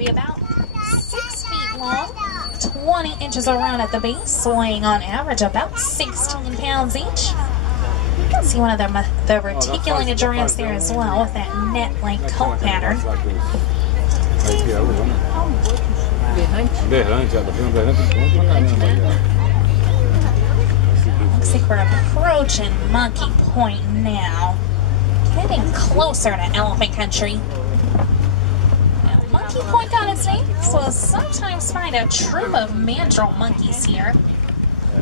be about 6 feet long, 20 inches around at the base, weighing on average about 16 pounds each. You can see one of the reticulated giraffes there as well with that net-like coat pattern. Looks like we're approaching Monkey Point now. Getting closer to elephant country. Now, Monkey Point got its name, so we'll sometimes find a troop of mandrill monkeys here.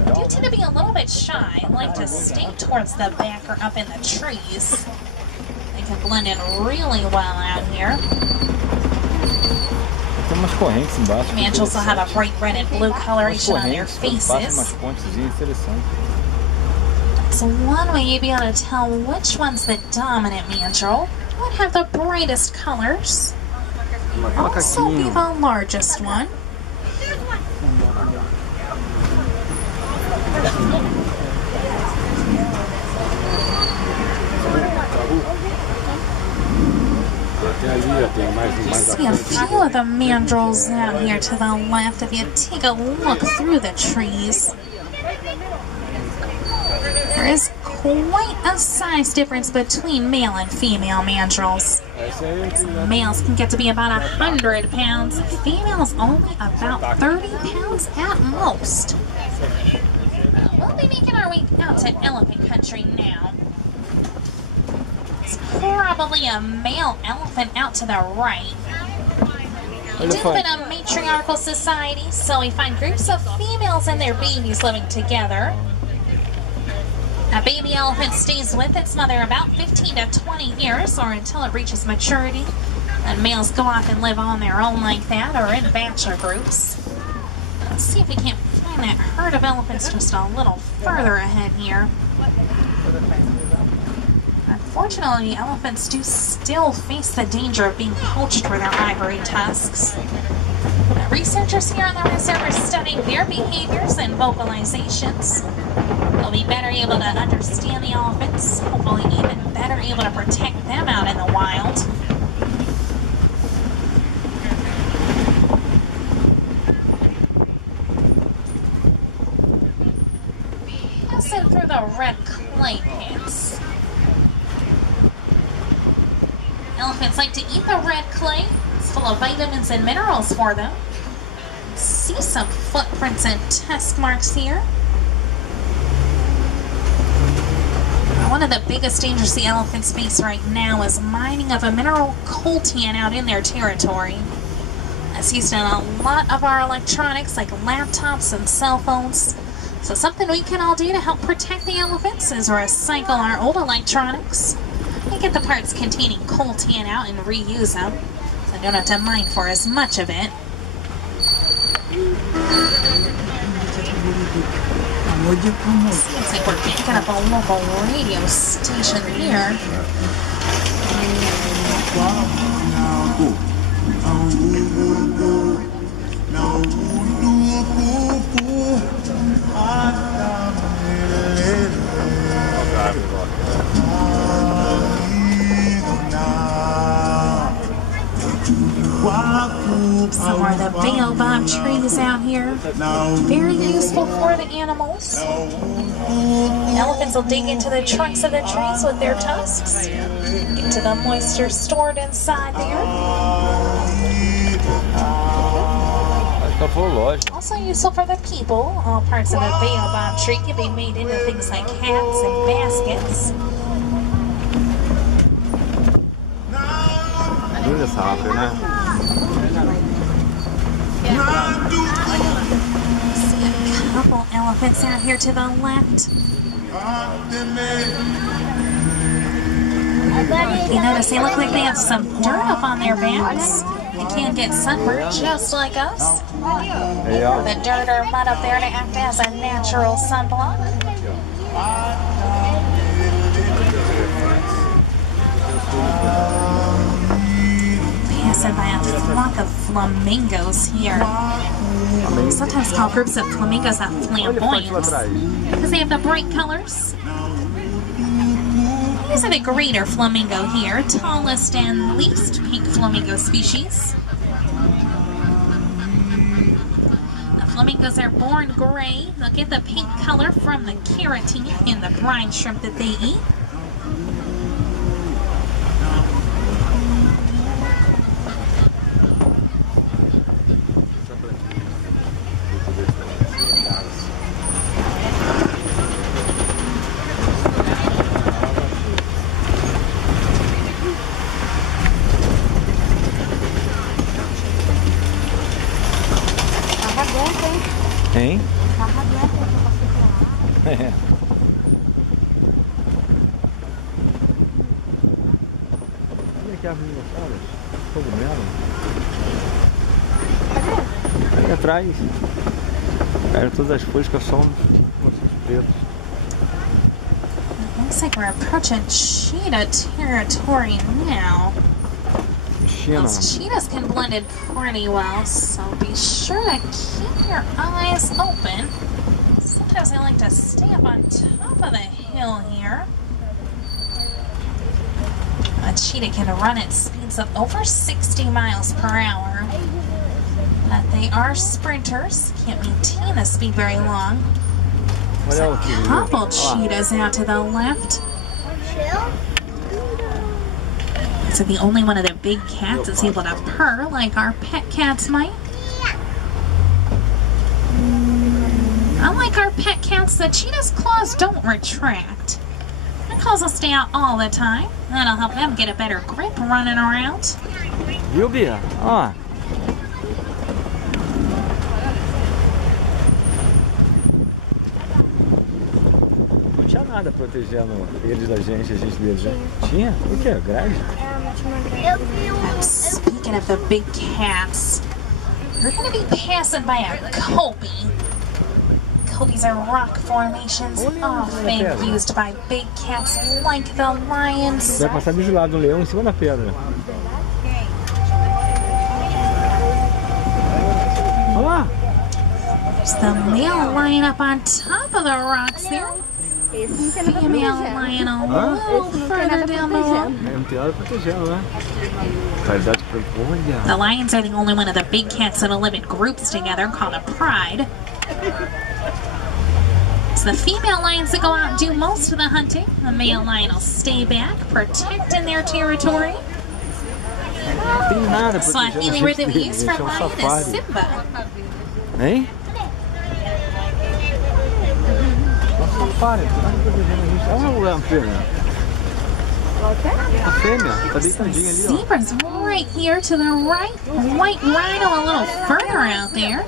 They do tend to be a little bit shy, like to stay towards the back or up in the trees. They can blend in really well out here. Mandrills will have a bright red and blue coloration on their faces. So one way you'd be able to tell which one's the dominant mandrill would have the brightest colors. Also be the largest one. You see a few of the mandrills out here to the left if you take a look through the trees. There is quite a size difference between male and female mandrills. Males can get to be about 100 pounds, females only about 30 pounds at most. We'll be making our way out to elephant country now. It's probably a male elephant out to the right. We do live in a matriarchal society, so we find groups of females and their babies living together. A baby elephant stays with its mother about 15 to 20 years or until it reaches maturity. And males go off and live on their own like that or in bachelor groups. Let's see if we can't find that herd of elephants just a little further ahead here. Unfortunately, elephants do still face the danger of being poached for their ivory tusks. Researchers here on the reserve are studying their behaviors and vocalizations. They'll be better able to understand the elephants, hopefully even better able to protect them out in the wild. Passing through the red clay pits. Elephants like to eat the red clay. It's full of vitamins and minerals for them. See some footprints and tusk marks here. One of the biggest dangers the elephants face right now is mining of a mineral coltan out in their territory. That's used in a lot of our electronics like laptops and cell phones. So something we can all do to help protect the elephants is recycle our old electronics and get the parts containing coltan out and reuse them, so you don't have to mine for as much of it. Seems like we're picking up a local radio station here. Some are the baobab trees out here. Very useful for the animals. Elephants will dig into the trunks of the trees with their tusks, get to the moisture stored inside there. Also useful for the people. All parts of the baobab tree can be made into things like hats and baskets. See a couple elephants out here to the left. You notice they look like they have some dirt up on their backs. They can get sunburned just like us. The dirt or mud up there to act as a natural sunblock. Passing by a flock of flamingos here. Sometimes called groups of flamingos that flamboyant because they have the bright colors. These are the greater flamingo here, tallest and least pink flamingo species. flamingos are born gray. They'll get the pink color from the carotene in the brine shrimp that they eat. Hein? É. Olha aqui a árvore engraçada. Cogumelo. Ali atrás. Caíram todas as folhas que são mocinhos pretos. Looks like we're approaching cheetah territory now. Those cheetahs can blend in pretty well, so be sure to keep your eyes open. Sometimes they like to stay up on top of the hill here. A cheetah can run at speeds of over 60 miles per hour. But they are sprinters, can't maintain the speed very long. There's a couple cheetahs out to the left. So the only one of the big cats is able to purr like our pet cats might. Unlike our pet cats, the cheetah's claws don't retract. The claws will stay out all the time. That'll help them get a better grip running around. Viu, Bia? Ó. Não tinha nada protegendo eles da gente, a gente deles, né? Tinha? O que? Grade? Speaking of the big cats, we're going to be passing by a copie. Copies are rock formations often used by big cats like the lions. Vai passar do lado do leão em cima da pedra. Olha lá. There's the male lion up on top of the rocks there. Female lion a little further down the road. Não tem nada protegendo, né? Qualidade pra olha. The lions are the only one of the big cats that'll live in groups together called a pride. It's the female lions that go out and do most of the hunting. The male lion will stay back, protecting their territory. Tem nada The Swahili word that we use for lion is Simba. Hein? Safari, tá protegendo a gente. Olha a fêmea. A fêmea tá deitadinha ali, ó. Zebra's right here to the right. White rhino a little further out there.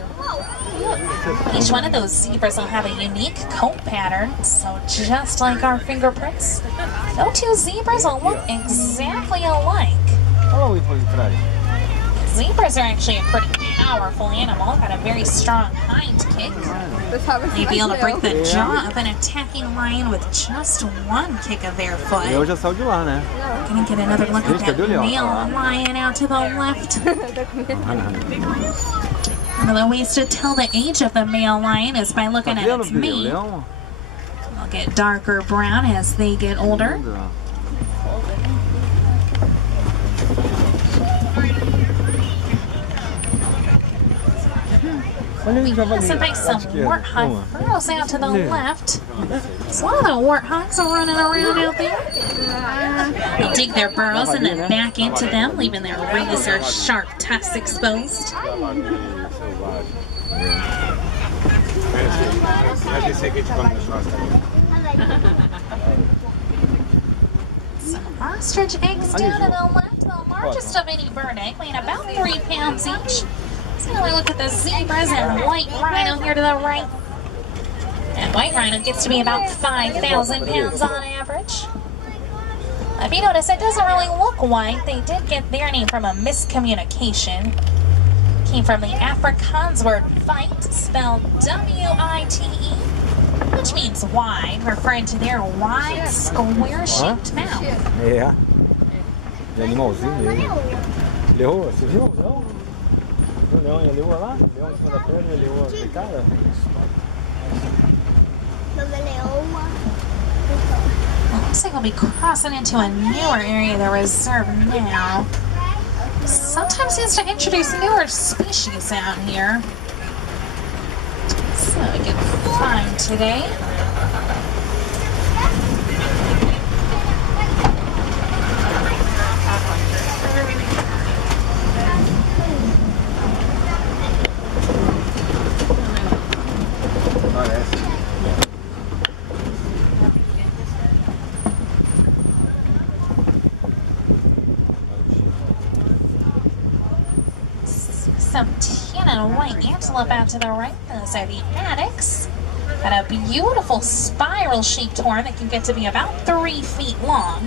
Each one of those zebras will have a unique coat pattern, so just like our fingerprints, no two zebras will look exactly alike. Olha o ícone de trás. Zebras are actually a pretty powerful animal, got a very strong hind kick. They'd be able to break the jaw of an attacking lion with just one kick of their foot. Eu já saiu de lá, né? Gonna get another look at that male lion out to the left. One of the ways to tell the age of the male lion is by looking at its mane. They'll get darker brown as they get older. We passing by some warthog burrows out to the left. So one of the warthogs are running around out there. They dig their burrows and then back into them, leaving their razor sharp tusks exposed. Some ostrich eggs down to the left, the largest of any bird egg, weighing about 3 pounds each. So now we look at the zebras and white rhino here to the right. That white rhino gets to be about 5,000 pounds on average. If you notice, it doesn't really look white. They did get their name from a miscommunication. Came from the Afrikaans word "vite," spelled W-I-T-E, which means wide, referring to their wide, square-shaped mouth. É. De animalzinho ele. Leoa, você viu? Não? O leão e a leoa lá? O leão em cima da pedra e a leoa deitada? Looks like we'll be crossing into a newer area of the reserve now. Sometimes used to introduce newer species out here. time today. Some tan and white antelope out to the right. Those are the addicts. Got a beautiful spiral-shaped horn that can get to be about 3 feet long.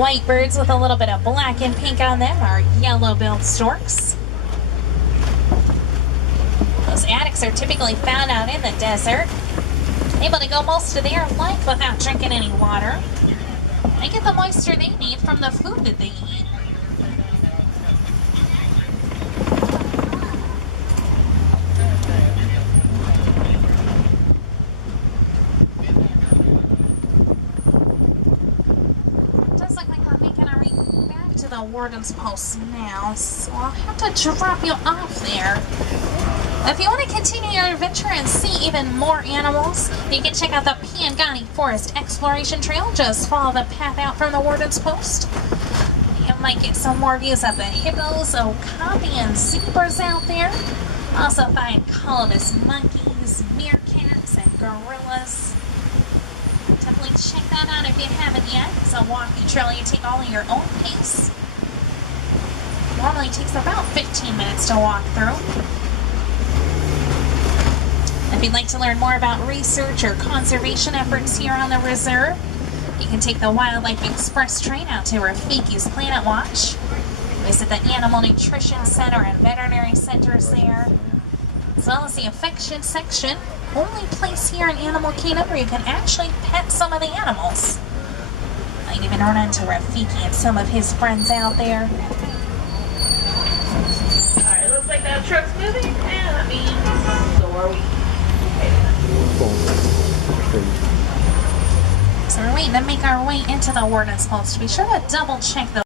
White birds with a little bit of black and pink on them are yellow-billed storks. Those addicts are typically found out in the desert, able to go most of their life without drinking any water. They get the moisture they need from the food that they eat. To the warden's post now, so I'll have to drop you off there. If you want to continue your adventure and see even more animals, you can check out the Piangani Forest Exploration Trail. Just follow the path out from the warden's post. You might get some more views of the hippos, okapi, and zebras out there. Also find colobus monkeys, meerkats, and gorillas. Definitely check that out if you haven't yet. It's a walking trail you take all at your own pace. Normally takes about 15 minutes to walk through. If you'd like to learn more about research or conservation efforts here on the reserve, you can take the Wildlife Express train out to Rafiki's Planet Watch. Visit the Animal Nutrition Center and Veterinary Centers there, as well as the Affection section. Only place here in Animal Kingdom where you can actually pet some of the animals. Might even run into Rafiki and some of his friends out there. Alright, looks like that truck's moving, and that means so are we. So we're waiting to make our way into the warden's post. Be sure to double check the